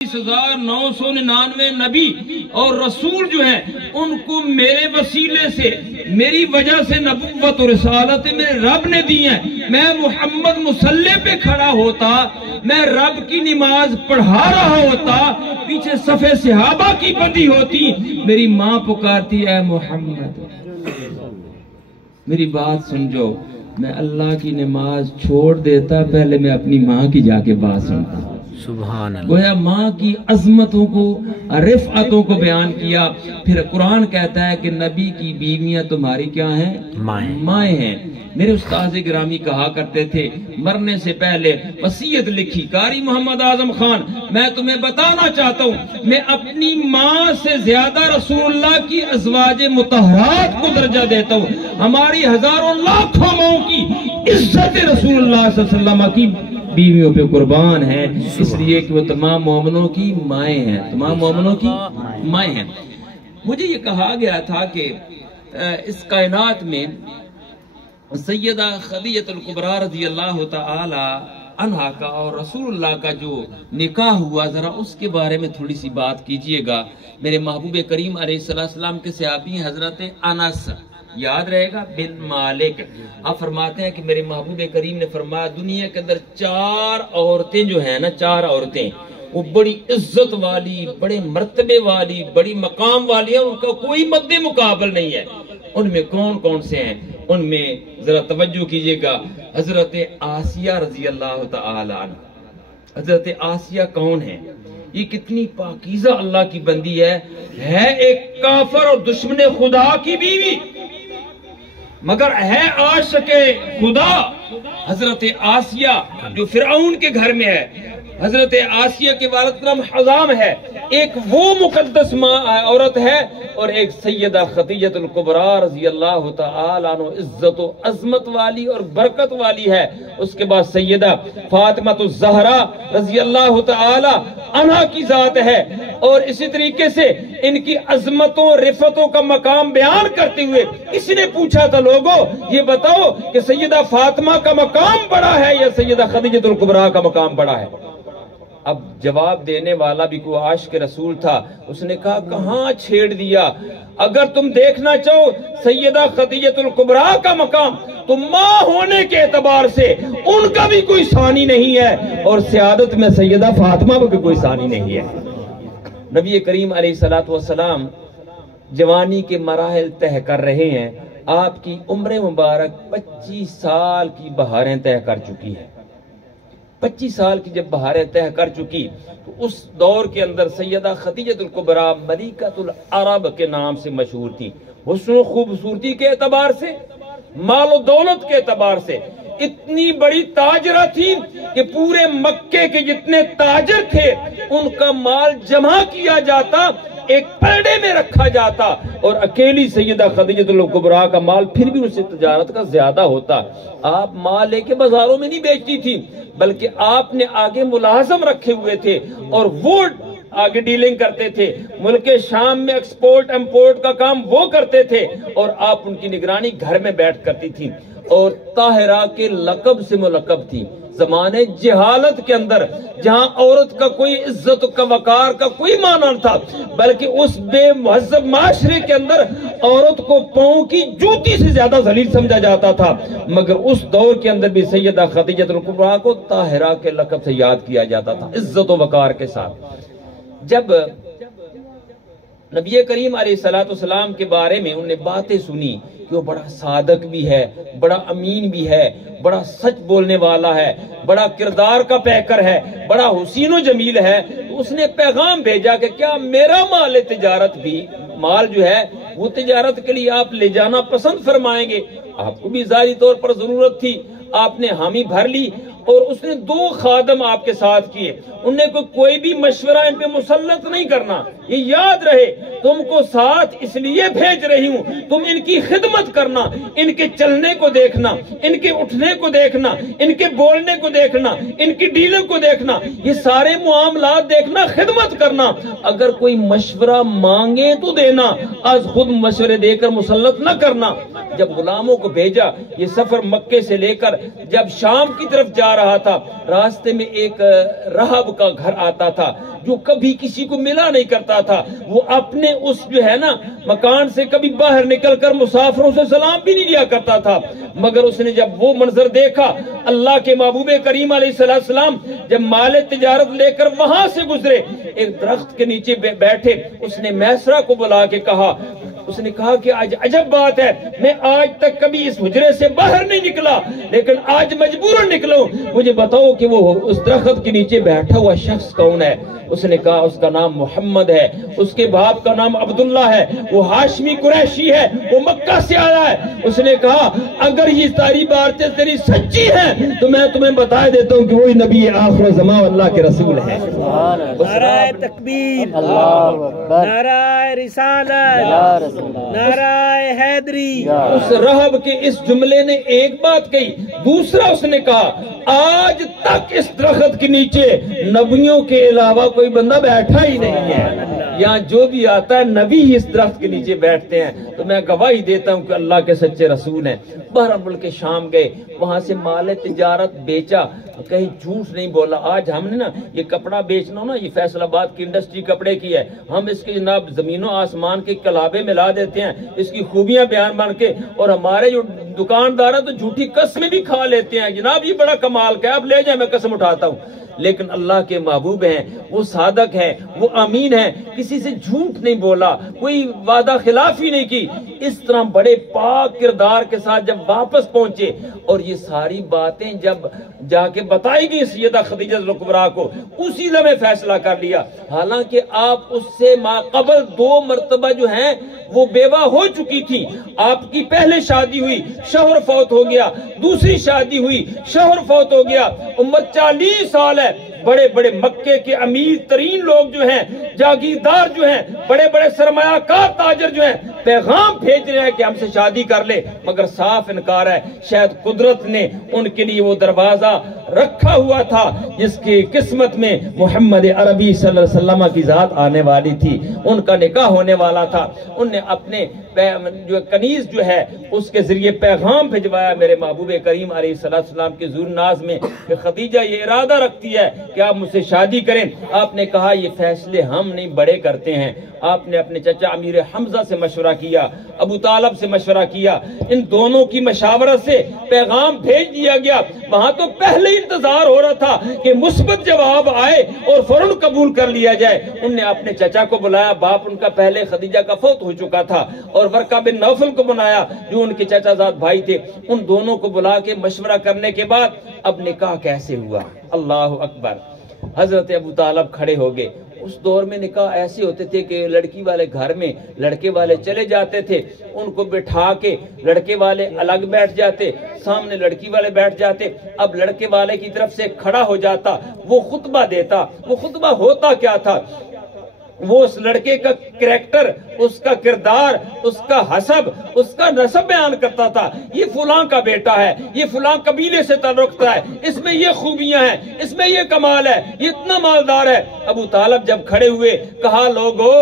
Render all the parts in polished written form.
999 نبی اور رسول جو ہیں ان کو میرے وسیلے سے میری وجہ سے نبوت اور رسالت میرے رب نے دی ہیں. میں محمد مصلی پہ کھڑا ہوتا, میں رب کی نماز پڑھا رہا ہوتا, پیچھے صفے صحابہ کی بندی ہوتی, میری ماں پکارتی اے محمد. میری بات سمجھو, میں اللہ کی نماز چھوڑ دیتا, پہلے میں اپنی ماں کی جا کے بات سنتا. سبحان اللہ. گویا ماں کی عظمتوں کو, رفعتوں کو بیان کیا. پھر قرآن کہتا ہے کہ نبی کی بیویاں تمہاری کیا ہیں؟ مائیں ہیں. میرے استاد گرامی کہا کرتے تھے, مرنے سے پہلے وصیت لکھی قاری محمد اعظم خان, میں تمہیں بتانا چاہتا ہوں میں اپنی ماں سے زیادہ رسول اللہ کی ازواج مطہرات کو درجہ دیتا ہوں. ہماری ہزاروں لاکھوں ماؤں کی عزت رسول اللہ صلی اللہ علیہ وسلم کی بیویوں پہ قربان ہے, اس لیے کہ وہ تمام مومنوں کی مائیں ہیں, تمام مومنوں کی مائیں ہیں. مجھے یہ کہا گیا تھا کہ اس کائنات میں سیدہ خدیجہ الکبریٰ رضی اللہ تعالی عنہا کا اور رسول اللہ کا جو نکاح ہوا, ذرا اس کے بارے میں تھوڑی سی بات کیجئے گا. میرے محبوب کریم علیہ السلام کے صحابی حضرت انس, یاد رہے گا, بن مالک. آپ فرماتے ہیں کہ میرے محبوب کریم نے فرمایا دنیا کے اندر 4 عورتیں جو ہیں نا, 4 عورتیں وہ بڑی عزت والی, بڑے مرتبے والی, بڑی مقام والی ہیں, ان کا کوئی مد مقابل نہیں ہے. ان میں کون کون سے ہیں؟ ان میں ذرا توجہ کیجئے گا, حضرت آسیہ رضی اللہ تعالی عنہ. حضرت آسیہ کون ہے؟ یہ کتنی پاکیزہ اللہ کی بندی ہے ایک کافر اور دشمن خدا کی بیوی, مگر ہے عاشق خدا. حضرت آسیہ جو فرعون کے گھر میں ہے, حضرت آسیہ کے والد کا نام حزام ہے. ایک وہ مقدس عورت ہے, اور ایک سیدہ خدیجہ الکبریٰ رضی اللہ تعالی عنہ عزت و عظمت والی اور برکت والی ہے. اس کے بعد سیدہ فاطمہ الزہرا رضی اللہ تعالی عنہا کی ذات ہے. اور اسی طریقے سے ان کی عظمتوں رفتوں کا مقام بیان کرتے ہوئے اس نے پوچھا تھا, لوگوں یہ بتاؤ کہ سیدہ فاطمہ کا مقام بڑا ہے یا سیدہ خدیجہ الکبریٰ کا مقام بڑا ہے؟ اب جواب دینے والا بھی کوئی عاشق رسول تھا, اس نے کہا کہاں چھیڑ دیا, اگر تم دیکھنا چاہو سیدہ خدیجہ الکبریٰ کا مقام تو ماں ہونے کے اعتبار سے ان کا بھی کوئی ثانی نہیں ہے, اور سیادت میں سیدہ فاطمہ کو بھی کوئی ثانی نہیں ہے. نبی کریم علیہ السلام جوانی کے مراحل طے کر رہے ہیں. آپ کی عمر مبارک 25 سال کی بہاریں طے کر چکی ہے. 25 سال کی جب بہاریں طے کر چکی تو اس دور کے اندر سیدہ خدیجہ الکبریٰ ملکۃ العرب کے نام سے مشہور تھی. حسن و خوبصورتی کے اعتبار سے, مال و دولت کے اعتبار سے اتنی بڑی تاجرہ تھی کہ پورے مکے کے جتنے تاجر تھے ان کا مال جمع کیا جاتا, ایک پرڑے میں رکھا جاتا, اور اکیلی سیدہ خدیجہ الکبریٰ کا مال پھر بھی اس سے تجارت کا زیادہ ہوتا. آپ مال لے کے بازاروں میں نہیں بیچتی تھی, بلکہ آپ نے آگے ملازم رکھے ہوئے تھے اور وہ آگے ڈیلنگ کرتے تھے. ملک شام میں ایکسپورٹ امپورٹ کا کام وہ کرتے تھے, اور آپ ان کی نگرانی گھر میں بیٹھ کرتی تھی. اور طاہرہ کے لقب سے ملقب تھی. زمانے جہالت کے اندر جہاں عورت کا کوئی عزت کا وقار کا کوئی معنی نہ تھا, بلکہ اس بے مہذب معاشرے کے اندر عورت کو پاؤں کی جوتی سے زیادہ ذلیل سمجھا جاتا تھا, مگر اس دور کے اندر بھی سیدہ خدیجہ الکبریٰ کو طاہرہ کے لقب سے یاد کیا جاتا تھا, عزت و وقار کے ساتھ. جب نبی کریم علیہ السلام کے بارے میں انہوں نے باتیں سنی کہ وہ بڑا صادق بھی ہے, بڑا امین بھی ہے, بڑا سچ بولنے والا ہے, بڑا کردار کا پیکر ہے, بڑا حسین و جمیل ہے, تو اس نے پیغام بھیجا کہ کیا میرا مال تجارت بھی, مال جو ہے وہ تجارت کے لیے آپ لے جانا پسند فرمائیں گے؟ آپ کو بھی ظاہری طور پر ضرورت تھی, آپ نے حامی بھر لی. اور اس نے 2 خادم آپ کے ساتھ کیے. انہوں نے کوئی بھی مشورہ ان پہ مسلط نہیں کرنا, یہ یاد رہے تم کو ساتھ اس لیے بھیج رہی ہوں, تم ان کی خدمت کرنا, ان کے چلنے کو دیکھنا, ان کے اٹھنے کو دیکھنا, ان کے بولنے کو دیکھنا, ان کی ڈیلنگ کو دیکھنا, یہ سارے معاملات دیکھنا, خدمت کرنا. اگر کوئی مشورہ مانگے تو دینا, از خود مشورے دے کر مسلط نہ کرنا. جب غلاموں کو بھیجا, یہ سفر مکے سے لے کر جب شام کی طرف جا جا رہا تھا، راستے میں ایک راہب کا گھر آتا تھا جو کبھی کسی کو ملا نہیں کرتا تھا، وہ اپنے اس جو ہے نا مکان سے کبھی باہر نکل کر مسافروں سے سلام بھی نہیں لیا کرتا تھا، مگر اس نے جب وہ منظر دیکھا، اللہ کے محبوب کریم علیہ السلام جب مال تجارت لے کر وہاں سے گزرے، ایک درخت کے نیچے بیٹھے، اس نے میسرہ کو بلا کے کہا، اس نے کہا کہ آج عجب بات ہے، میں آج تک کبھی اس حجرے سے باہر نہیں نکلا، لیکن آج مجبوراً نکلا ہوں، مجھے بتاؤ کہ وہ اس درخت کے نیچے بیٹھا ہوا شخص کون ہے؟ اس نے کہا اس کا نام محمد ہے، اس کے باپ کا نام عبداللہ ہے، وہ ہاشمی قریشی ہے، وہ مکہ سے آیا ہے۔ اس نے کہا اگر یہ ساری باتیں تیری سچی ہیں تو میں تمہیں بتا دیتا ہوں کہ وہی نبی آخر زمان اللہ کے رسول ہے۔ نعرہ تکبیر، نعرہ رسالت، نعرہ حیدری۔ اس رہب کے اس جملے نے ایک بات کہی، دوسرا اس نے کہا آج تک اس درخت کے نیچے نبیوں کے علاوہ کوئی بندہ بیٹھا ہی نہیں ہے، یہاں جو بھی آتا ہے نبی ہی اس درخت کے نیچے بیٹھتے ہیں، تو میں گواہی دیتا ہوں کہ اللہ کے سچے رسول ہیں۔ بہرحال ملک شام گئے، وہاں سے مال تجارت بیچا، کہیں جھوٹ نہیں بولا۔ آج ہم نے نا یہ کپڑا بیچنا نا، یہ فیصل آباد کی انڈسٹری کپڑے کی ہے، ہم اس کے جناب زمین و آسمان کے کلابے ملا دیتے ہیں، اس کی خوبیاں بیان بن کے، اور ہمارے جو دکاندار ہیں تو جھوٹی قسمیں بھی کھا لیتے ہیں، جناب یہ بڑا کمال کا ہے، اب لے جائیں میں قسم اٹھاتا ہوں۔ لیکن اللہ کے محبوب ہیں، وہ صادق ہیں، وہ امین ہیں، کسی سے جھوٹ نہیں بولا، کوئی وعدہ خلافی نہیں کی۔ اس طرح بڑے پاک کردار کے ساتھ جب واپس پہنچے، اور یہ ساری باتیں جب جا کے بتائی گئی سیدہ خدیجہ کبریٰ کو، اسی لمحے فیصلہ کر لیا۔ حالانکہ آپ اس سے ما قبل 2 مرتبہ جو ہیں وہ بیوہ ہو چکی تھی، آپ کی پہلے شادی ہوئی، شوہر فوت ہو گیا، دوسری شادی ہوئی، شوہر فوت ہو گیا، عمر 40 سال ہے۔ بڑے بڑے مکے کے امیر ترین لوگ جو ہیں، جاگیردار جو ہیں، بڑے بڑے سرمایہ کار تاجر جو ہیں، پیغام بھیج رہے ہیں کہ ہم سے شادی کر لے، مگر صاف انکار ہے۔ شاید قدرت نے ان کے لیے وہ دروازہ رکھا ہوا تھا جس کی قسمت میں محمد عربی صلی اللہ علیہ وسلم کی ذات آنے والی تھی، ان کا نکاح ہونے والا تھا۔ ان نے اپنے جو کنیز جو ہے اس کے ذریعے پیغام بھجوایا میرے محبوب کریم علیہ السلام کے حضور ناز میں کہ خدیجہ یہ ارادہ رکھتی ہے کہ آپ مجھ سے شادی کریں۔ آپ نے کہا یہ فیصلے ہم نہیں بڑے کرتے ہیں، آپ نے اپنے چچا امیر حمزہ سے مشورہ کیا، ابو طالب سے مشورہ کیا، ان دونوں کی مشاورت سے پیغام بھیج دیا گیا۔ وہاں تو پہلے ہی انتظار ہو رہا تھا کہ مثبت جواب آئے اور فوراً قبول کر لیا جائے۔ ان نے اپنے چچا کو بلایا، باپ ان کا پہلے خدیجہ کا فوت ہو چکا تھا، اور ورقہ بن نوفل کو بنایا جو ان کے چچا زاد بھائی تھے۔ ان دونوں کو بلا کے مشورہ کرنے کے بعد اب نکاح کیسے ہوا؟ اللہ اکبر۔ حضرت ابو طالب کھڑے ہو گئے۔ اس دور میں نکاح ایسے ہوتے تھے کہ لڑکی والے گھر میں لڑکے والے چلے جاتے تھے، ان کو بٹھا کے لڑکے والے الگ بیٹھ جاتے، سامنے لڑکی والے بیٹھ جاتے۔ اب لڑکے والے کی طرف سے کھڑا ہو جاتا، وہ خطبہ دیتا۔ وہ خطبہ ہوتا کیا تھا؟ وہ اس لڑکے کا کریکٹر، اس کا کردار، اس کا حسب، اس کا نسب بیان کرتا تھا۔ یہ فلاں کا بیٹا ہے، یہ فلاں قبیلے سے تعلق رکھتا ہے، اس میں یہ خوبیاں ہیں، اس میں یہ کمال ہے، یہ اتنا مالدار ہے۔ ابو طالب جب کھڑے ہوئے کہا لوگو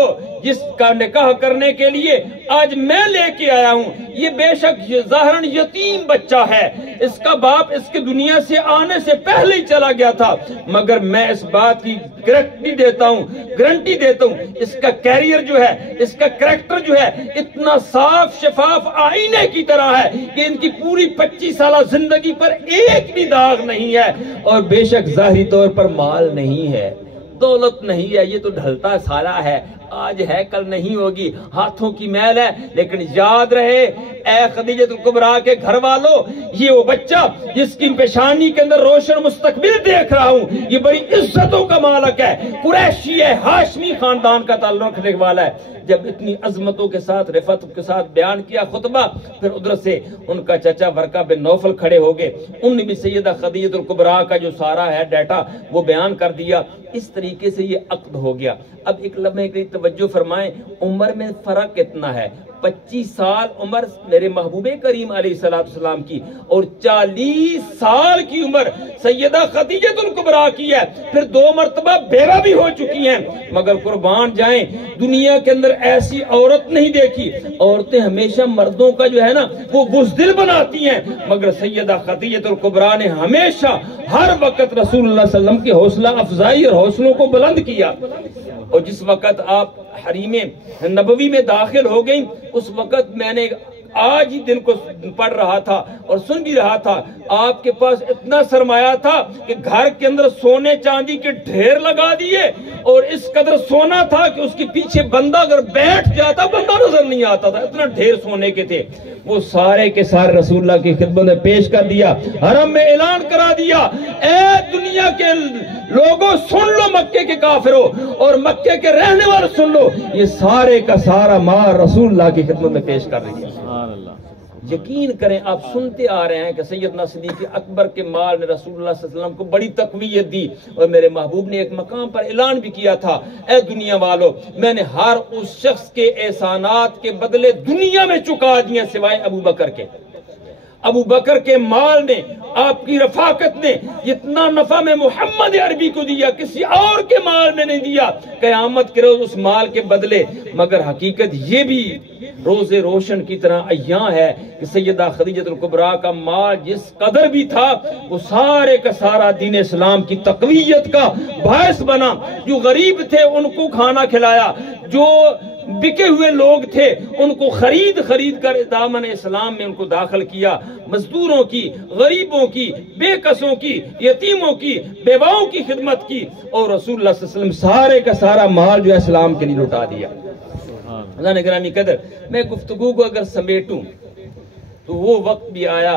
جس کا نکاح کرنے کے لیے آج میں لے کے آیا ہوں، یہ بے شک ظاہراً یتیم بچہ ہے، اس کا باپ اس کی دنیا سے آنے سے پہلے ہی چلا گیا تھا، مگر میں اس بات کی گارنٹی دیتا ہوں اس کا کیریئر جو ہے، اس کا کریکٹر جو ہے اتنا صاف شفاف آئینے کی طرح ہے کہ ان کی پوری 25 سالہ زندگی پر ایک بھی داغ نہیں ہے، اور بے شک ظاہری طور پر مال نہیں ہے، دولت نہیں ہے، یہ تو ڈھلتا سارا ہے، آج ہے کل نہیں ہوگی، ہاتھوں کی میل ہے، لیکن یاد رہے اے خدیجہ کبریٰ کے گھر والوں، یہ وہ بچہ جس کی پیشانی کے اندر روشن مستقبل دیکھ رہا ہوں، یہ بڑی عزتوں کا مالک ہے، قریشی ہے، ہاشمی خاندان کا تعلق رکھنے والا ہے۔ جب اتنی عظمتوں کے ساتھ رفعت کے ساتھ بیان کیا خطبہ، پھر ادھر سے ان کا چچا ورقہ بن نوفل کھڑے ہو گئے، ان نے بھی سیدہ خدیجہ کبریٰ کا جو سارا ہے ڈیٹا وہ بیان کر دیا۔ اس طریقے سے یہ عقد ہو گیا۔ اب ایک لمحے کے لیے توجہ فرمائیں، عمر میں فرق کتنا ہے؟ 25 سال عمر میرے محبوب کریم علیہ السلام کی اور 40 سال کی عمر سیدہ خدیجہ الکبریٰ کی ہے، پھر 2 مرتبہ بیوہ بھی ہو چکی ہیں، مگر قربان جائیں دنیا کے اندر ایسی عورت نہیں دیکھی۔ عورتیں ہمیشہ مردوں کا جو ہے نا وہ بزدل بناتی ہیں، مگر سیدہ خدیجہ الکبریٰ نے ہمیشہ ہر وقت رسول اللہ صلی اللہ علیہ وسلم کی حوصلہ افزائی اور حوصلوں کو بلند کیا۔ اور جس وقت آپ حریم نبوی میں داخل ہو گئیں اس وقت میں نے آج ہی دن کو پڑھ رہا تھا اور سن بھی رہا تھا، آپ کے پاس اتنا سرمایہ تھا کہ گھر کے اندر سونے چاندی کے ڈھیر لگا دیے، اور اس قدر سونا تھا کہ اس کے پیچھے بندہ اگر بیٹھ جاتا بندہ نظر نہیں آتا تھا، اتنا ڈھیر سونے کے تھے۔ وہ سارے کے سارے رسول اللہ کی خدمت میں پیش کر دیا، حرم میں اعلان کرا دیا، اے دنیا کے لوگوں سن لو، مکے کے کافروں اور مکے کے رہنے والے سن لو، یہ سارے کا سارا مال رسول اللہ کی خدمت میں پیش کر دیا۔ یقین کریں آپ سنتے آ رہے ہیں کہ سیدنا صدیق اکبر کے مال نے رسول اللہ صلی اللہ علیہ وسلم کو بڑی تقویت دی، اور میرے محبوب نے ایک مقام پر اعلان بھی کیا تھا، اے دنیا والو میں نے ہر اس شخص کے احسانات کے بدلے دنیا میں چکا دیا سوائے ابو بکر کے۔ ابو بکر کے مال نے، آپ کی رفاقت نے جتنا نفع میں محمد عربی کو دیا کسی اور کے مال میں نہیں دیا قیامت کے روز اس مال کے بدلے۔ مگر حقیقت یہ بھی روز روشن کی طرح عیاں ہے کہ سیدہ خدیجہ الکبریٰ کا مال جس قدر بھی تھا وہ سارے کا سارا دین اسلام کی تقویت کا باعث بنا۔ جو غریب تھے ان کو کھانا کھلایا، جو بکے ہوئے لوگ تھے ان کو خرید کر دامن اسلام میں ان کو داخل کیا، مزدوروں کی، غریبوں کی، بے کسوں کی، یتیموں کی، بیواؤں کی خدمت کی، اور رسول اللہ صلی اللہ علیہ وسلم سارے کا سارا مال جو ہے اسلام کے لیے لٹا دیا۔ اللہ نے گرامی قدر میں گفتگو کو اگر سمیٹوں تو وہ وقت بھی آیا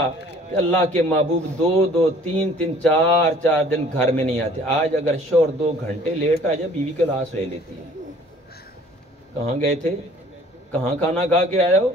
کہ اللہ کے محبوب 2 3 4 دن گھر میں نہیں آتے۔ آج اگر شوہر 2 گھنٹے لیٹ آ جائے بیوی کا لاش لے لیتی ہے، کہاں گئے تھے، کہاں کھانا کھا کے آئے ہو،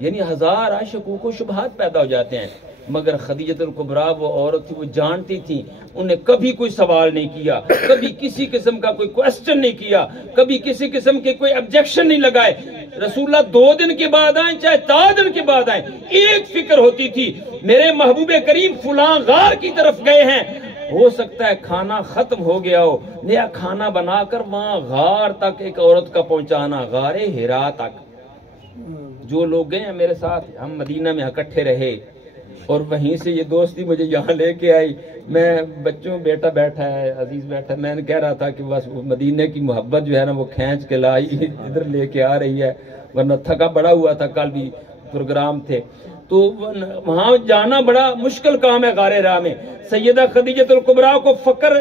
یعنی ہزار شکوک و شبہات پیدا ہو جاتے ہیں۔ مگر خدیجہ الکبریٰ وہ عورت تھی، وہ جانتی تھی، انہیں کبھی کوئی سوال نہیں کیا، کبھی کسی قسم کا کوئی کوسچن نہیں کیا، کبھی کسی قسم کے کوئی آبجیکشن نہیں لگائے۔ رسول اللہ 2 دن کے بعد آئیں چاہے 4 دن کے بعد آئیں، ایک فکر ہوتی تھی، میرے محبوب کریم فلاں غار کی طرف گئے ہیں، ہو سکتا ہے کھانا ختم ہو گیا ہو، نیا کھانا بنا کر وہاں غار تک ایک عورت کا پہنچانا، غار ہرا تک۔ جو لوگ گئے ہیں میرے ساتھ، ہم مدینہ میں اکٹھے رہے اور وہیں سے یہ دوستی مجھے یہاں لے کے آئی۔ میں بچوں بیٹا بیٹھا ہے، عزیز بیٹھا ہے، میں نے کہہ رہا تھا کہ بس مدینے کی محبت جو ہے نا وہ کھینچ کے لائی ادھر لے کے آ رہی ہے، ورنہ تھکا بڑا ہوا تھا، کل بھی پروگرام تھے تو وہاں جانا بڑا مشکل کام ہے غار ہرا میں۔ سیدہ خدیجہ الکبریٰ کو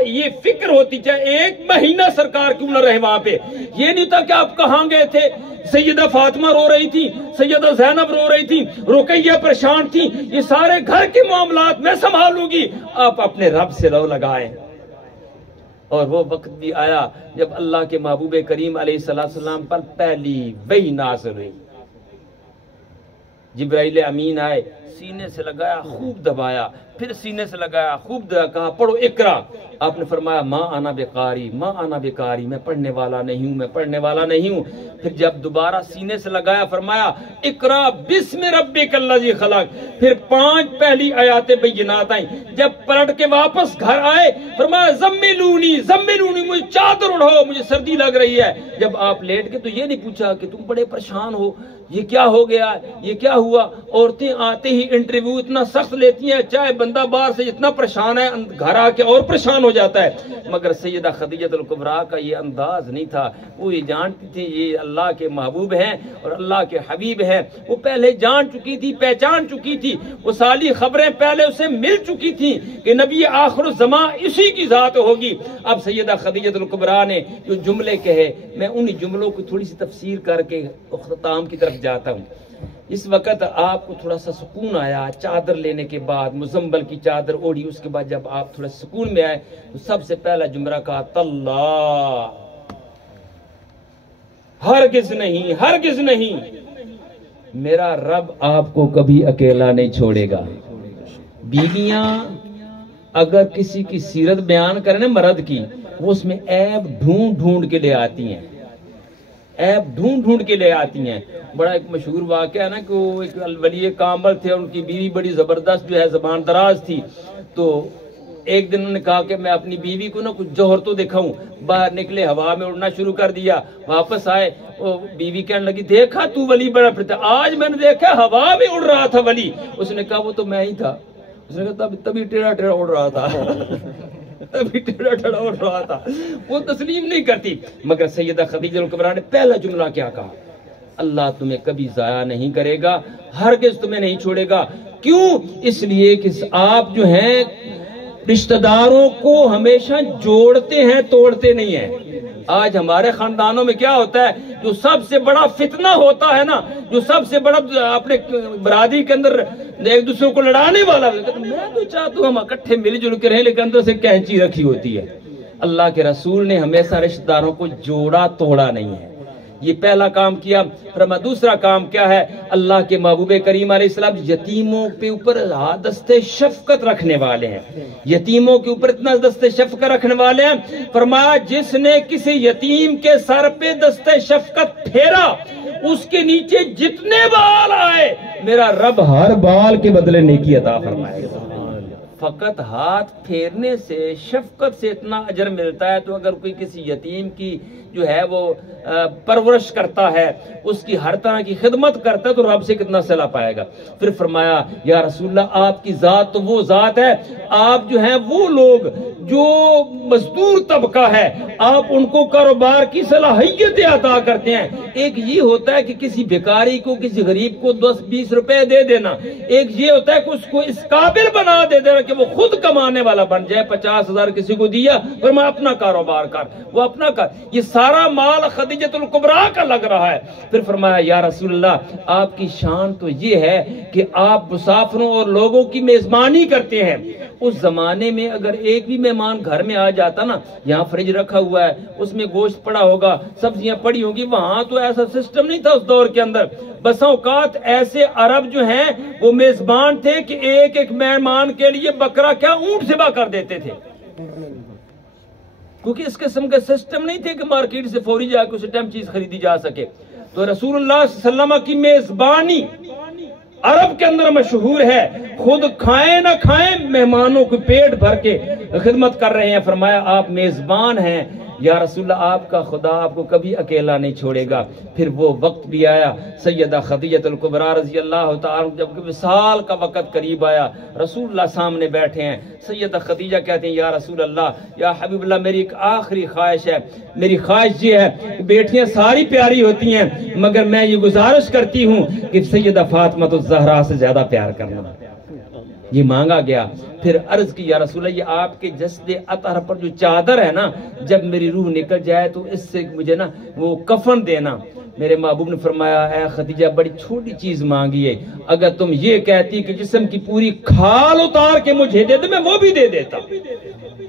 یہ فکر ہوتی چاہے 1 مہینہ سرکار کیوں نہ رہے وہاں پہ، یہ نہیں تھا کہ آپ کہاں گئے تھے۔ سیدہ فاطمہ رو رہی تھی، سیدہ زینب رو رہی تھی، رقیہ پریشان تھی، یہ سارے گھر کے معاملات میں سنبھالوں گی، آپ اپنے رب سے رو لگائیں۔ اور وہ وقت بھی آیا جب اللہ کے محبوب کریم علیہ السلام پر پہلی وحی نازل ہوئی۔ جبرائیل امین آئے، سینے سے لگایا، خوب دبایا، پھر سینے سے لگایا، خوب دبایا، کہا پڑھو اقرا۔ آپ نے فرمایا ما انا بقاری، ما انا بقاری، میں پڑھنے والا نہیں ہوں، میں پڑھنے والا نہیں ہوں۔ پھر جب دوبارہ سینے سے لگایا فرمایا اقرا بسم ربک الذی خلق، پھر 5 پہلی آیات بینات آئیں۔ جب پلٹ کے واپس گھر آئے فرمایا زملونی زملونی، مجھے چادر اڑاؤ، مجھے سردی لگ رہی ہے۔ جب آپ لیٹ کے تو یہ نہیں پوچھا کہ تم بڑے پریشان ہو، یہ کیا ہو گیا، یہ کیا ہوا۔ عورتیں آتے ہی انٹرویو اتنا سخت لیتی ہیں، چاہے بندہ باہر سے اتنا پریشان ہے گھر آ کے اور پریشان ہو جاتا ہے، مگر سیدہ خدیجہ الکبریٰ کا یہ انداز نہیں تھا۔ وہ یہ جانتی تھی یہ اللہ کے محبوب ہیں اور اللہ کے حبیب ہیں، وہ پہلے جان چکی تھی، پہچان چکی تھی، وہ ساری خبریں پہلے اسے مل چکی تھیں کہ نبی آخر الزمان اسی کی ذات ہوگی۔ اب سیدہ خدیجہ الکبریٰ نے جو جملے کہے، میں انہی جملوں کو تھوڑی سی تفسیر کر کے اختتام کی طرف جاتا ہوں۔ اس وقت آپ کو تھوڑا سا سکون آیا چادر لینے کے بعد، مزمبل کی چادر اوڑھی، اس کے بعد جب آپ تھوڑا سکون میں آئے تو سب سے پہلا جملہ کہا تاللہ، ہرگز نہیں، ہرگز نہیں، میرا رب آپ کو کبھی اکیلا نہیں چھوڑے گا۔ بیویاں اگر کسی کی سیرت بیان کریں مرد کی، وہ اس میں عیب ڈھونڈ ڈھونڈ کے لے آتی ہیں، عیب ڈھونڈ ڈھونڈ کے لے آتی ہیں. بڑا ایک مشہور واقعہ ہے نا کہ وہ ایک ولی کامل تھے، ان کی بیوی بڑی زبردست جو ہے زبان دراز تھی. تو ایک دن انہوں نے کہا کہ میں اپنی بیوی کو نا کچھ جوہر تو دکھاؤں. باہر نکلے، ہوا میں اڑنا شروع کر دیا. واپس آئے، وہ بیوی کہنے لگی دیکھا تو ولی بڑا پھرتا. آج میں نے دیکھا ہوا میں اڑ رہا تھا ولی. اس نے کہا وہ تو میں ہی تھا. اس نے کہا تبھی ٹیڑھا ٹیڑھا اڑ رہا تھا. تبھی ٹیڑھا ٹیڑھا اڑ رہا تھا. وہ تسلیم نہیں کرتی. مگر سیدہ خدیجہ الکبریٰ نے پہلا جملہ کیا کہا؟ اللہ تمہیں کبھی ضائع نہیں کرے گا، ہرگز تمہیں نہیں چھوڑے گا. کیوں؟ اس لیے کہ آپ جو ہیں رشتہ داروں کو ہمیشہ جوڑتے ہیں، توڑتے نہیں ہیں. آج ہمارے خاندانوں میں کیا ہوتا ہے، جو سب سے بڑا فتنہ ہوتا ہے نا، جو سب سے بڑا اپنے برادری کے اندر ایک دوسرے کو لڑانے والا، میں تو چاہتا ہوں ہم اکٹھے مل جل کے رہیں، لیکن اندر سے کینچی رکھی ہوتی ہے. اللہ کے رسول نے ہمیشہ رشتہ داروں کو جوڑا توڑا نہیں ہے. یہ پہلا کام کیا. فرما دوسرا کام کیا ہے؟ اللہ کے محبوب کریم علیہ السلام یتیموں کے اوپر دست شفقت رکھنے والے ہیں. یتیموں کے اوپر اتنا دست شفقت رکھنے والے ہیں. فرمایا جس نے کسی یتیم کے سر پہ دست شفقت پھیرا، اس کے نیچے جتنے بال آئے میرا رب ہر بال کے بدلے نیکی عطا فرمائے گا. فقط ہاتھ پھیرنے سے، شفقت سے اتنا اجر ملتا ہے. تو اگر کوئی کسی یتیم کی جو ہے وہ پرورش کرتا ہے، اس کی ہر طرح کی خدمت کرتا ہے، تو رب سے کتنا صلہ پائے گا. پھر فرمایا یا رسول اللہ آپ کی ذات تو وہ ذات ہے، آپ جو ہیں وہ لوگ جو مزدور طبقہ ہے، آپ ان کو کاروبار کی صلاحیتیں عطا کرتے ہیں. ایک یہ ہوتا ہے کہ کسی بھکاری کو، کسی غریب کو 10-20 روپے دے دینا. ایک یہ ہوتا ہے کہ اس کو اس قابل بنا دے دینا کہ وہ خود کمانے والا بن جائے. 50,000 کسی کو دیا، فرمایا اپنا کاروبار کر، وہ اپنا کر. یہ سارا مال خدیجہ الکبریٰ کا لگ رہا ہے. پھر فرمایا یا رسول اللہ آپ کی شان تو یہ ہے کہ آپ مسافروں اور لوگوں کی میزبانی کرتے ہیں. اس زمانے میں اگر ایک بھی مہمان گھر میں آ جاتا نا، یہاں فریج رکھا ہوا ہے، اس میں گوشت پڑا ہوگا، سبزیاں پڑی ہوگی. وہاں تو ایسا سسٹم نہیں تھا اس دور کے اندر. بسا اوقات ایسے عرب جو ہیں وہ میزبان تھے کہ ایک ایک مہمان کے لیے بکرا کیا اونٹ ذبح کر دیتے تھے، کیونکہ اس قسم کا سسٹم نہیں تھے کہ مارکیٹ سے فوری جا کے اسی ٹائم چیز خریدی جا سکے. تو رسول اللہ صلی اللہ علیہ وسلم کی میزبانی عرب کے اندر مشہور ہے. خود کھائیں نہ کھائیں، مہمانوں کو پیٹ بھر کے خدمت کر رہے ہیں. فرمایا آپ میزبان ہیں یا رسول اللہ آپ کا خدا آپ کو کبھی اکیلا نہیں چھوڑے گا. پھر وہ وقت بھی آیا، سیدہ خدیجہ الکبریٰ رضی اللہ تعالی جب وصال کا وقت قریب آیا، رسول اللہ سامنے بیٹھے ہیں. سیدہ خدیجہ کہتے ہیں یا رسول اللہ، یا حبیب اللہ، میری ایک آخری خواہش ہے. میری خواہش یہ ہے، بیٹیاں ساری پیاری ہوتی ہیں، مگر میں یہ گزارش کرتی ہوں کہ سیدہ فاطمہ الزہرا سے زیادہ پیار کرنا. یہ مانگا گیا. پھر عرض کی یا رسول اللہ، یہ آپ کے جسد اطہر پر جو چادر ہے نا، جب میری روح نکل جائے تو اس سے مجھے نا وہ کفن دینا. میرے محبوب نے فرمایا اے خدیجہ بڑی چھوٹی چیز مانگی ہے، اگر تم یہ کہتی کہ جسم کی پوری کھال اتار کے مجھے دے دے میں وہ بھی دے دیتا.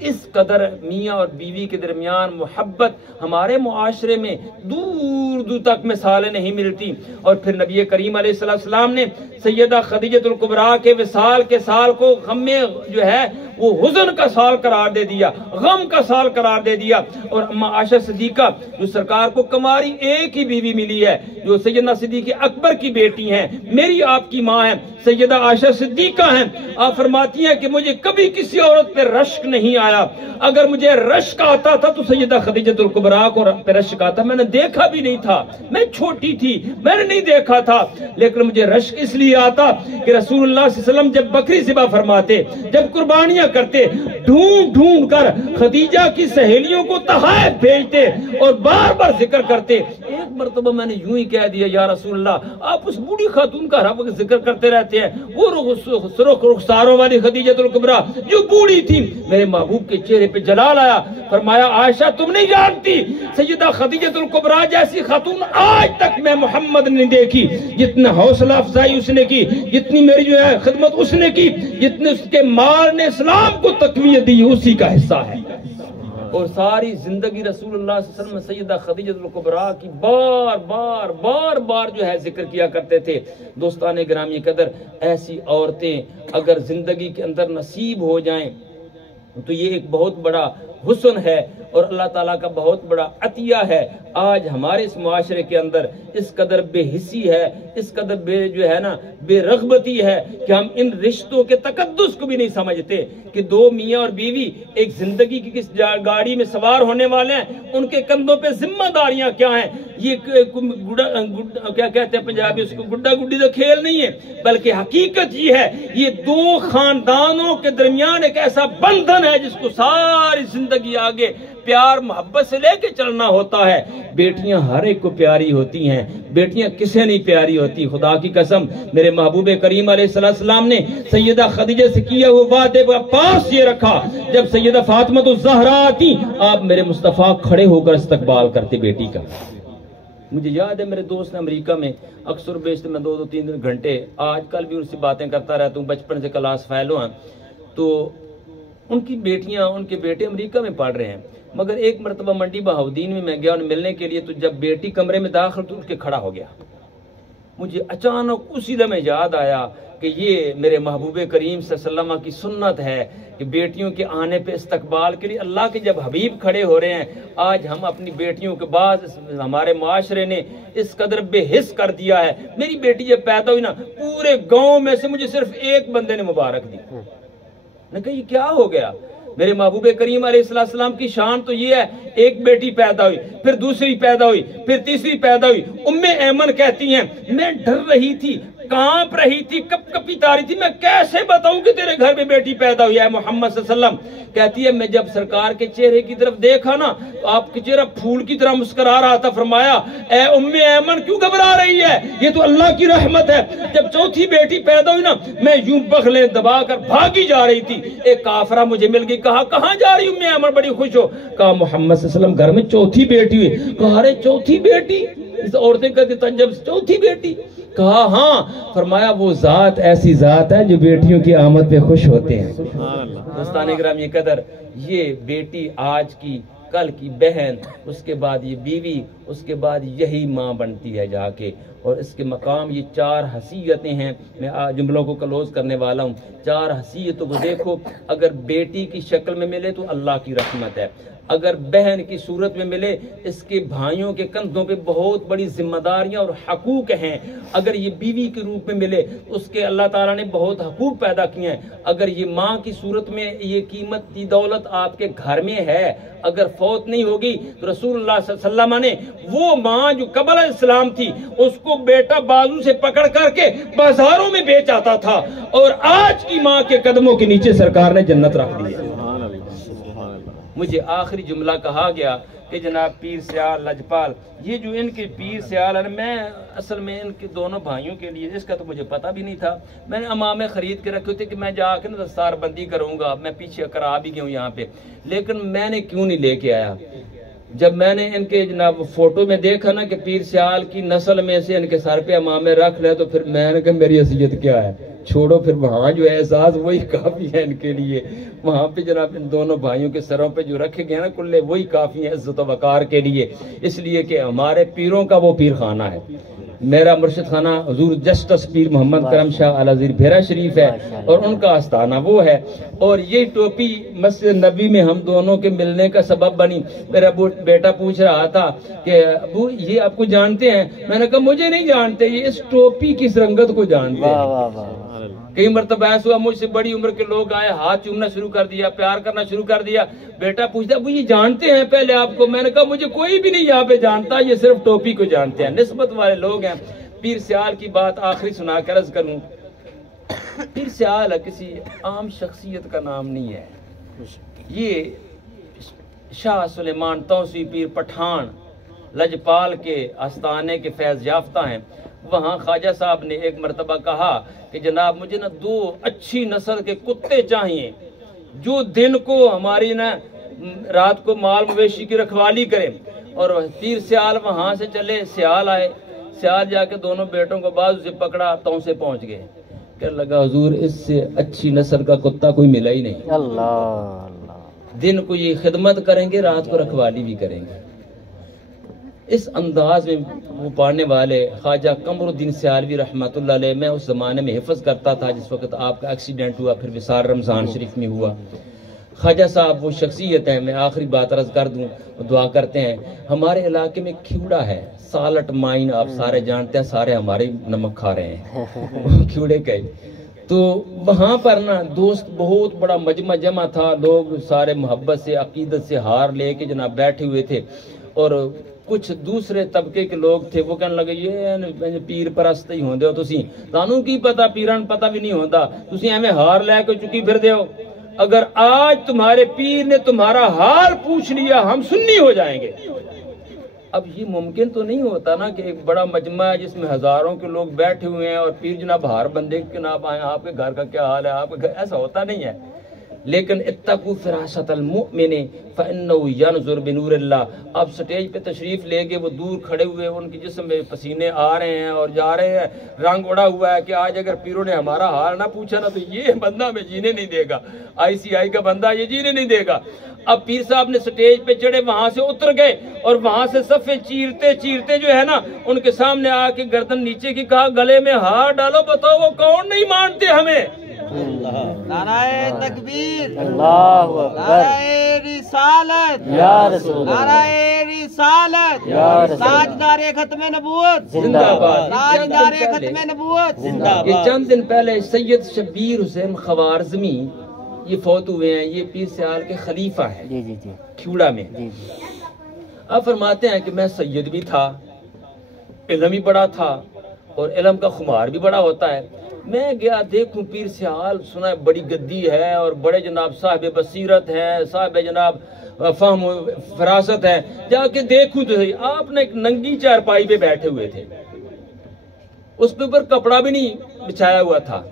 اس قدر میاں اور بیوی کے درمیان محبت ہمارے معاشرے میں دور دور تک مثالیں نہیں ملتی. اور پھر نبی کریم علیہ السلام نے سیدہ خدیجہ الکبریٰ کے وصال کے سال کو غم میں جو ہے وہ حزن کا سال قرار دے دیا، غم کا سال قرار دے دیا. اور اما عائشہ صدیقہ جو سرکار کو کماری ایک ہی بیوی ملی ہے، جو سیدنا صدیق اکبر کی بیٹی ہیں، میری آپ کی ماں ہیں، سیدہ عائشہ صدیقہ ہیں. آپ فرماتی ہیں کہ مجھے کبھی کسی عورت پہ رشک نہیں آیا. اگر مجھے رشک آتا تھا تو سیدہ خدیجہ الکبریٰ کو پہ رشک آتا. میں نے دیکھا بھی نہیں تھا، میں چھوٹی تھی، میں نے نہیں دیکھا تھا، لیکن مجھے رشک اس لیے آتا کہ رسول اللہ صلی اللہ علیہ وسلم جب بکری ذبح فرماتے، جب قربانیاں کرتے، ڈھونڈ ڈھونڈ کر خدیجہ کی سہیلیوں کو تحائف بھیجتے اور بار بار ذکر کرتے. ایک مرتبہ میں نے یوں ہی کہہ دیا یا رسول اللہ آپ اس بوڑھی خاتون کا ہر وقت ذکر کرتے رہتے ہیں، وہ سرخ رخساروں والی خدیجہ الکبریٰ جو بوڑھی تھی. میرے محبوب کے چہرے پہ جلال آیا. فرمایا عائشہ تم نہیں جانتی، سیدہ خدیجہ الکبریٰ جیسی خاتون آج تک میں محمد نے دیکھی. جتنا حوصلہ افزائی اس نے کی، جتنی میری جو ہے خدمت اس نے کی، جتنے اس کے مال نے اسلام کو تقویت دی، اسی کا حصہ ہے. اور ساری زندگی رسول اللہ صلی اللہ علیہ وسلم سیدہ خدیجہ الکبریٰ کی بار بار بار بار جو ہے ذکر کیا کرتے تھے. دوستان گرامی قدر، ایسی عورتیں اگر زندگی کے اندر نصیب ہو جائیں تو یہ ایک بہت بڑا حسن ہے اور اللہ تعالیٰ کا بہت بڑا عطیہ ہے. آج ہمارے اس معاشرے کے اندر اس قدر بے حسی ہے, اس قدر بے رغبتی ہے کہ ہم ان رشتوں کے تقدس کو بھی نہیں سمجھتے کہ دو میاں اور بیوی ایک زندگی کی کس گاڑی میں سوار ہونے والے ہیں, ان کے کندھوں پہ ذمہ داریاں کیا ہیں. یہ کیا کہتے ہیں پنجابی, اس کو گڈا گڈی کا کھیل نہیں ہے, بلکہ حقیقت یہ ہے یہ دو خاندانوں کے درمیان ایک ایسا بندھن ہے جس کو ساری زندگی آگے پیار محبت سے لے کے چلنا ہوتا ہے. بیٹیاں ہر ایک کو پیاری ہوتی ہیں, بیٹیاں کسے نہیں پیاری ہوتی. خدا کی قسم میرے محبوب کریم علیہ السلام نے سیدہ خدیجہ سے کیا وہ وعدے کا پاس یہ رکھا, جب سیدہ فاطمہ الزہرا آتی آپ میرے مصطفیٰ کھڑے ہو کر استقبال کرتے بیٹی کا. مجھے یاد ہے میرے دوست نے امریکہ میں اکثر بیشتر میں 2-3 گھنٹے آج کل بھی ان سے باتیں کرتا رہتا ہوں, بچپن سے کلاس فیلو ہیں, تو ان کی بیٹیاں ان کے بیٹے امریکہ میں پڑھ رہے ہیں. مگر ایک مرتبہ منڈی بہاؤدین میں میں گیا انہیں ملنے کے لیے, تو جب بیٹی کمرے میں داخل تو اٹھ کے کھڑا ہو گیا. مجھے اچانک اسی لمحے یاد آیا کہ یہ میرے محبوب کریم صلی اللہ علیہ وسلم کی سنت ہے کہ بیٹیوں کے آنے پہ استقبال کے لیے اللہ کے جب حبیب کھڑے ہو رہے ہیں. آج ہم اپنی بیٹیوں کے بعد ہمارے معاشرے نے اس قدر بے حس کر دیا ہے. میری بیٹی جب پیدا ہوئی نا, پورے گاؤں میں سے مجھے صرف ایک بندے نے مبارک دی. میں کہا یہ کیا ہو گیا؟ میرے محبوب کریم علیہ السلام کی شان تو یہ ہے, ایک بیٹی پیدا ہوئی, پھر دوسری پیدا ہوئی, پھر تیسری پیدا ہوئی. ام ایمن کہتی ہیں میں ڈر رہی تھی, کانپ رہی تھی, کپ کپی تاری تھی, میں کیسے بتاؤں کہ تیرے گھر میں بیٹی پیدا ہوئی ہے محمد صلی اللہ علیہ وسلم. کہتی ہے میں جب سرکار کے چہرے کی طرف دیکھا نا تو آپ کے چہرہ پھول کی طرح مسکرا رہا تھا. فرمایا اے ام ایمن کیوں گھبرا رہی ہے, یہ تو اللہ کی رحمت ہے. جب چوتھی بیٹی پیدا ہوئی نا میں یوں بغلیں دبا کر بھاگی جا رہی تھی, ایک کافرہ مجھے مل گئی. کہا کہاں جا رہی ام ایمن, بڑی خوش ہو. کہا محمد صلی اللہ علیہ وسلم گھر میں چوتھی بیٹی ہوئی. کہا ارے چوتھی بیٹی, اس عورتیں کہتی تنجب چوتھی بیٹی. کہا ہاں. فرمایا وہ ذات ایسی ذات ہے جو بیٹیوں کی آمد پہ خوش ہوتے ہیں. دوستان اکرام یہ قدر, یہ بیٹی آج کی کل کی بہن, اس کے بعد یہ بیوی, اس کے بعد یہی ماں بنتی ہے جا کے. اور اس کے مقام یہ 4 حیثیتیں ہیں. میں جملوں کو کلوز کرنے والا ہوں. 4 حیثیتوں کو دیکھو, اگر بیٹی کی شکل میں ملے تو اللہ کی رحمت ہے, اگر بہن کی صورت میں ملے اس کے بھائیوں کے کندھوں پہ بہت بڑی ذمہ داریاں اور حقوق ہیں, اگر یہ بیوی کے روپ میں ملے اس کے اللہ تعالیٰ نے بہت حقوق پیدا کیے ہیں, اگر یہ ماں کی صورت میں یہ قیمت کی دولت آپ کے گھر میں ہے, اگر فوت نہیں ہوگی تو رسول اللہ صلی اللہ علیہ وسلم نے وہ ماں جو قبل اسلام تھی اس کو بیٹا بازو سے پکڑ کر کے بازاروں میں بیچ آتا تھا, اور آج کی ماں کے قدموں کے نیچے سرکار نے جنت رکھ دی ہے. مجھے آخری جملہ کہا گیا کہ جناب پیر سیال لجپال, یہ جو ان کے پیر سیال ہے, میں اصل میں ان کے دونوں بھائیوں کے لیے اس کا تو مجھے پتہ بھی نہیں تھا. میں نے امامے خرید کے رکھے تھے کہ میں جا کے نا دستار بندی کروں گا, میں پیچھے کرا بھی گیا ہوں یہاں پہ, لیکن میں نے کیوں نہیں لے کے آیا. جب میں نے ان کے جناب فوٹو میں دیکھا نا کہ پیر سیال کی نسل میں سے ان کے سر پہ امامے رکھ لے, تو پھر میں نے کہا میری حیثیت کیا ہے, چھوڑو پھر وہاں جو احساس وہی کافی ہے ان کے لیے. وہاں پہ جناب ان دونوں بھائیوں کے سروں پہ جو رکھے گئے نا کلے, وہی کافی ہے عزت و وقار کے لیے, اس لیے کہ ہمارے پیروں کا وہ پیر خانہ ہے. میرا مرشد خانہ حضور جسٹس پیر محمد کرم شاہ الازیر بھیرا شریف ہے, اور ان کا آستانہ وہ ہے. اور یہ ٹوپی مسجد نبی میں ہم دونوں کے ملنے کا سبب بنی. میرا بیٹا پوچھ رہا تھا کہ ابو یہ آپ کو جانتے ہیں, میں نے کہا مجھے نہیں جانتے, یہ اس ٹوپی کی رنگت کو جانتے ہیں. کئی مرتبہ ایسا ہوا مجھ سے بڑی عمر کے لوگ آئے, ہاتھ چومنا شروع کر دیا, پیار کرنا شروع کر دیا. بیٹا پوچھتا ابو یہ جانتے ہیں پہلے آپ کو؟ میں نے کہا مجھے کوئی بھی نہیں یہاں پہ جانتا, یہ صرف ٹوپی کو جانتے ہیں, نسبت والے لوگ ہیں. پیر سیال کی بات آخری سنا کر عرض کروں. پیر سیال کسی عام شخصیت کا نام نہیں ہے, یہ شاہ سلیمان توسی پیر پٹھان لجپال کے آستانے کے فیض یافتہ ہیں. وہاں خواجہ صاحب نے ایک مرتبہ کہا کہ جناب مجھے نا 2 اچھی نسل کے کتے چاہیے جو دن کو ہماری نا رات کو مال مویشی کی رکھوالی کرے. اور پیر سیال وہاں سے چلے, سیال آئے, سیال جا کے دونوں بیٹوں کو بازو سے پکڑا, توں سے پہنچ گئے. کہنے لگا حضور اس سے اچھی نسل کا کتا کوئی ملا ہی نہیں. اللہ دن کو یہ خدمت کریں گے, رات کو رکھوالی بھی کریں گے. اس انداز میں وہ پڑھنے والے خواجہ قمر الدین سیالوی رحمۃ اللہ علیہ, میں اس زمانے میں حفظ کرتا تھا جس وقت آپ کا ایکسیڈنٹ ہوا, پھر وصال رمضان شریف میں ہوا. خواجہ صاحب وہ شخصیت ہیں، میں آخری بات عرض کر دوں، دعا کرتے ہیں. ہمارے علاقے میں کھیوڑا ہے، سالٹ مائن آپ سارے جانتے ہیں، سارے ہمارے نمک کھا رہے ہیں کھیوڑے کے. تو وہاں پر نا دوست بہت بڑا مجمع جمع تھا، لوگ سارے محبت سے عقیدت سے ہار لے کے جناب بیٹھے ہوئے تھے، اور کچھ دوسرے طبقے کے لوگ تھے، وہ کہنے لگے یہ پیر پرست ہی ہوندے ہو تسی، تانوں کی پتہ، پیران پتہ بھی نہیں ہوندا، تسی ہمیں ہار لے کے چکی پھر دیو، اگر آج تمہارے پیر نے تمہارا حال پوچھ لیا ہم سنی ہو جائیں گے. اب یہ ممکن تو نہیں ہوتا نا کہ ایک بڑا مجمع ہے جس میں ہزاروں کے لوگ بیٹھے ہوئے ہیں اور پیر جناب ہار بندے کے جناب آئے آپ کے گھر کا کیا حال ہے، آپ کے گھر، ایسا ہوتا نہیں ہے. لیکن اتقوا فراست المؤمن فانه ينظر بنور اللہ. اب سٹیج پہ تشریف لے کے وہ دور کھڑے ہوئے، ان کے جسم میں پسینے آ رہے ہیں اور جا رہے ہیں، رنگ اڑا ہوا ہے کہ آج اگر پیروں نے ہمارا حال نہ پوچھا نا تو یہ بندہ ہمیں جینے نہیں دے گا، ICI کا بندہ یہ جینے نہیں دے گا. اب پیر صاحب نے سٹیج پہ چڑھے، وہاں سے اتر گئے اور وہاں سے صفے چیرتے چیرتے جو ہے نا ان کے سامنے آ کے گردن نیچے کی کہا گلے میں ہاتھ ڈالو، بتاؤ وہ کون نہیں مانتے ہمیں. نعرہ تکبیر، اللہ اکبر، نعرہ رسالت یا رسول اللہ، نعرہ رسالت یا رسول اللہ، تاجدار ختم نبوت زندہ باد، تاجدار ختم نبوت زندہ باد. یہ چند دن پہلے سید شبیر حسین خوارزمی یہ فوت ہوئے ہیں، یہ پیر سیال کے خلیفہ ہیں کھیوڑا میں. آپ فرماتے ہیں کہ میں سید بھی تھا، علم بھی بڑا تھا اور علم کا خمار بھی بڑا ہوتا ہے. میں گیا دیکھوں پیر سیال، سنا ہے بڑی گدی ہے اور بڑے جناب صاحب بصیرت ہیں، صاحب جناب فہم و فراست ہے. جا کے دیکھوں تو صحیح، آپ نے ایک ننگی چارپائی پہ بیٹھے ہوئے تھے، اس پہ اوپر کپڑا بھی نہیں بچھایا ہوا تھا.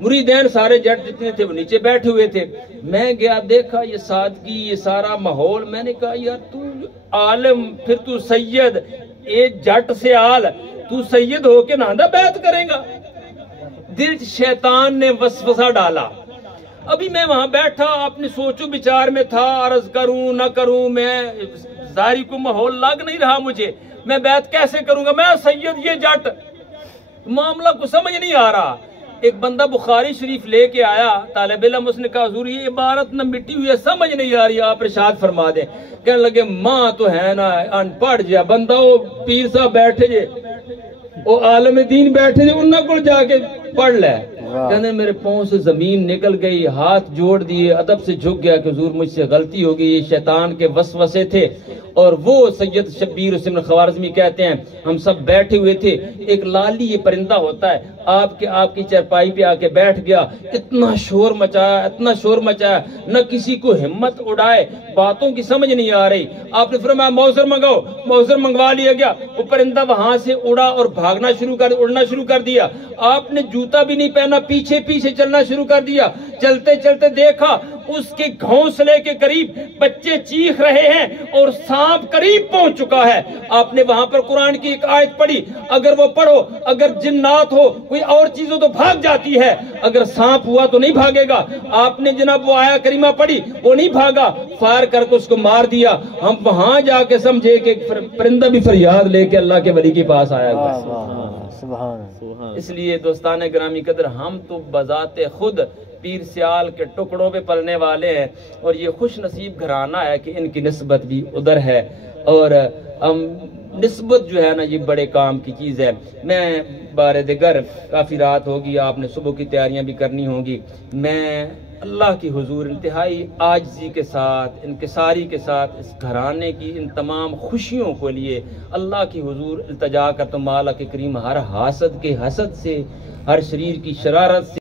مریدین سارے جٹ جتنے تھے وہ نیچے بیٹھے ہوئے تھے. میں گیا دیکھا یہ سادگی، یہ سارا ماحول. میں نے کہا یار تو عالم پھر تو سید، اے جٹ سے آل، تو سید ہو کے ناندہ بیعت کریں گا. دل شیطان نے وسوسہ ڈالا. ابھی میں وہاں بیٹھا اپنی سوچو بچار میں تھا، عرض کروں نہ کروں، میں ظاہری کو ماحول لگ نہیں رہا مجھے، میں بیعت کیسے کروں گا، میں سید یہ جٹ، معاملہ کو سمجھ نہیں آ رہا. ایک بندہ بخاری شریف لے کے آیا، طالب علم، اس نے کہا حضور یہ عبارت نہ مٹی ہوئی ہے، سمجھ نہیں آ رہی، آپ ارشاد فرما دیں. کہنے لگے ماں تو ہے نا ان پڑھ جا بندہ، وہ پیر صاحب بیٹھے جے، وہ عالم دین بیٹھے جے، انہوں کو جا کے پڑھ لے. کہنے میرے پاؤں سے زمین نکل گئی، ہاتھ جوڑ دیے، ادب سے جھک گیا کہ حضور مجھ سے غلطی ہو گئی، یہ شیطان کے وسوسے تھے. اور وہ سید شبیر حسین خوارزمی کہتے ہیں ہم سب بیٹھے ہوئے تھے، ایک لالی یہ پرندہ ہوتا ہے آپ کی چرپائی پہ آ کے بیٹھ گیا، اتنا شور مچایا، اتنا شور مچایا، نہ کسی کو ہمت اڑائے، باتوں کی سمجھ نہیں آ رہی. آپ نے فرمایا موزر منگاؤ، موزر منگوا لیا گیا. وہ پرندہ وہاں سے اڑا اور اڑنا شروع کر دیا. آپ نے جوتا بھی نہیں پہنا، پیچھے پیچھے چلنا شروع کر دیا. چلتے چلتے دیکھا اس کے گھونسلے کے قریب بچے چیخ رہے ہیں اور سانپ قریب پہنچ چکا ہے. آپ نے وہاں پر قرآن کی ایک آیت پڑھی، اگر وہ پڑھو، اگر جنات ہو کوئی اور چیزوں تو بھاگ جاتی ہے، اگر سانپ ہوا تو نہیں بھاگے گا. آپ نے جناب وہ آیا کریمہ پڑھی، وہ نہیں بھاگا، فائر کر کے اس کو مار دیا. ہم وہاں جا کے سمجھے کہ پرندہ بھی فریاد لے کے اللہ کے ولی کے پاس آیا ہوا. اس لیے دوستان گرامی قدر، ہم تو بذات خود پیر سیال کے ٹکڑوں پہ پلنے والے ہیں اور یہ خوش نصیب گھرانہ ہے کہ ان کی نسبت بھی ادھر ہے. اور نسبت جو ہے نا یہ بڑے کام کی چیز ہے. میں بار دیگر کافی رات ہوگی، آپ نے صبح کی تیاریاں بھی کرنی ہوگی. میں اللہ کی حضور انتہائی عاجزی کے ساتھ، انکساری کے ساتھ اس گھرانے کی ان تمام خوشیوں کو لیے اللہ کی حضور التجا کرتا ہوں، مالک کریم ہر حاسد کے حسد سے، ہر شریر کی شرارت سے